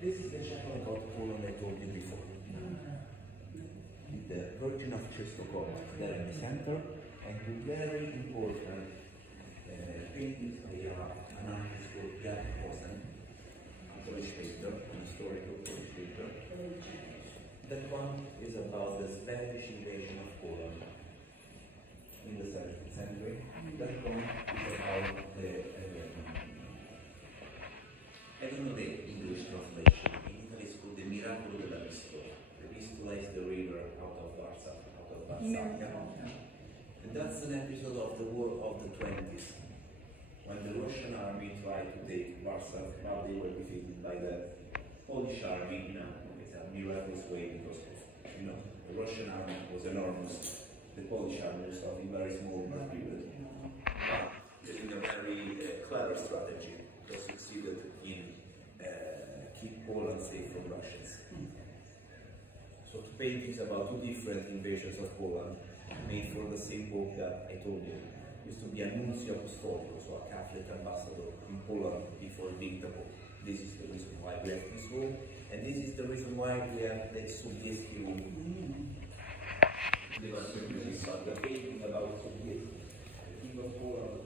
This is the chapel about Poland I told you before. With the Virgin of Czestochowa there in the center, and with very important paintings by an artist called Jan Posen, a Polish painter, an historical Polish painter. That one is about the Spanish invasion of Poland in the 17th century. That one is about the I don't know the English translation. In Italy it's called the Miracolo della Pistola. The Pistola is the river out of Varsavia. And that's an episode of the war of the 20s, when the Russian army tried to take Warsaw, but they were defeated by the Polish army in a miraculous way, because you know the Russian army was enormous, the Polish army was something very small but period. But in a very clever strategy, they succeeded in keep Poland safe from Russians. So to paint is about two different invasions of Poland, made for the same pope that I told you. Used to be a nuncio apostolico, so a Catholic ambassador in Poland before being the pope. This is the reason why we have this room, and this is the reason why we have the Sobieski room. Because the painting about Sobieski, the king of Poland.